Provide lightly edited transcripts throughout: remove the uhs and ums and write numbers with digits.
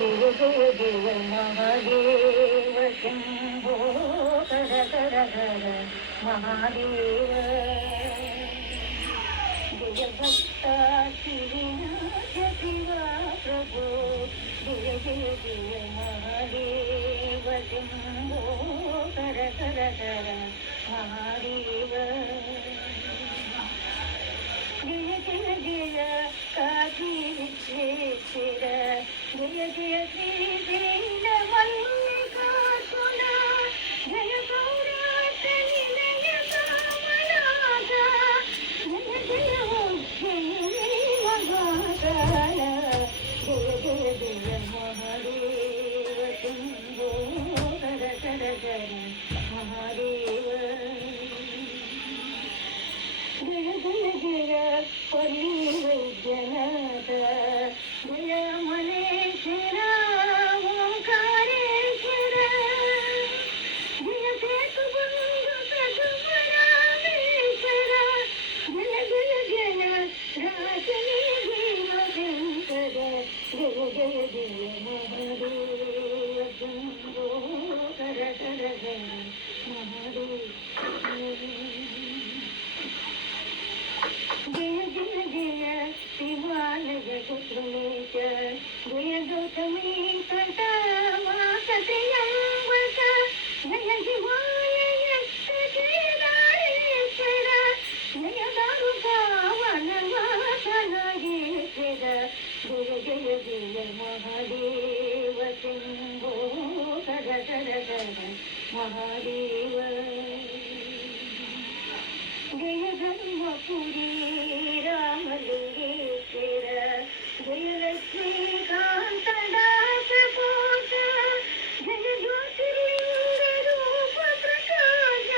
जय जय जय महादेव शंभो हर हर हर महादेव जय भक्ता श्रीनाथ शिवा प्रभो जय जय जय महादेव शंभो हर हर हर महादेव जय जय जय काशी विश्वेश्वर जय जय श्री श्रीलमल्लिकार्जुन जय गौराट निलय कामनाथ जय जय उज्जयिनी महाकाल जय जय जय महादेव शंभो हर हर हर महादेव जय जय जय पल्ली वैद्यनाथ जय मलेश्वर ओंकारेश्वर जय सेतुबंधु सद्गुरुरामेश्वर जय जय जय राजनी भीमशंकर जय जय जय महादेव शंभो हर हर हर महादेव जय जय जय शिवालय पुत्रमेश जय गौतमी तथा वासत्यम्बक जय शिवाय यक्षकेदारेश्वर जय दारुकावनवासनागेश्वर जय जय जय महादेव शंभो हर हर हर महादेव जय ब्रह्मपुरी रामलिंगेश्वर जय लक्ष्मीकांत दास कोश जय ज्योतिर्लिंग रूप प्रकाश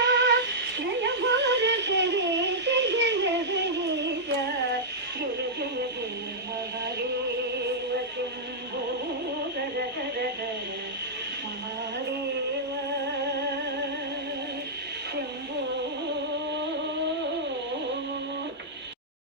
जय भारत देश जय गणेश जय जय जय महादेव शंभो हर हर हर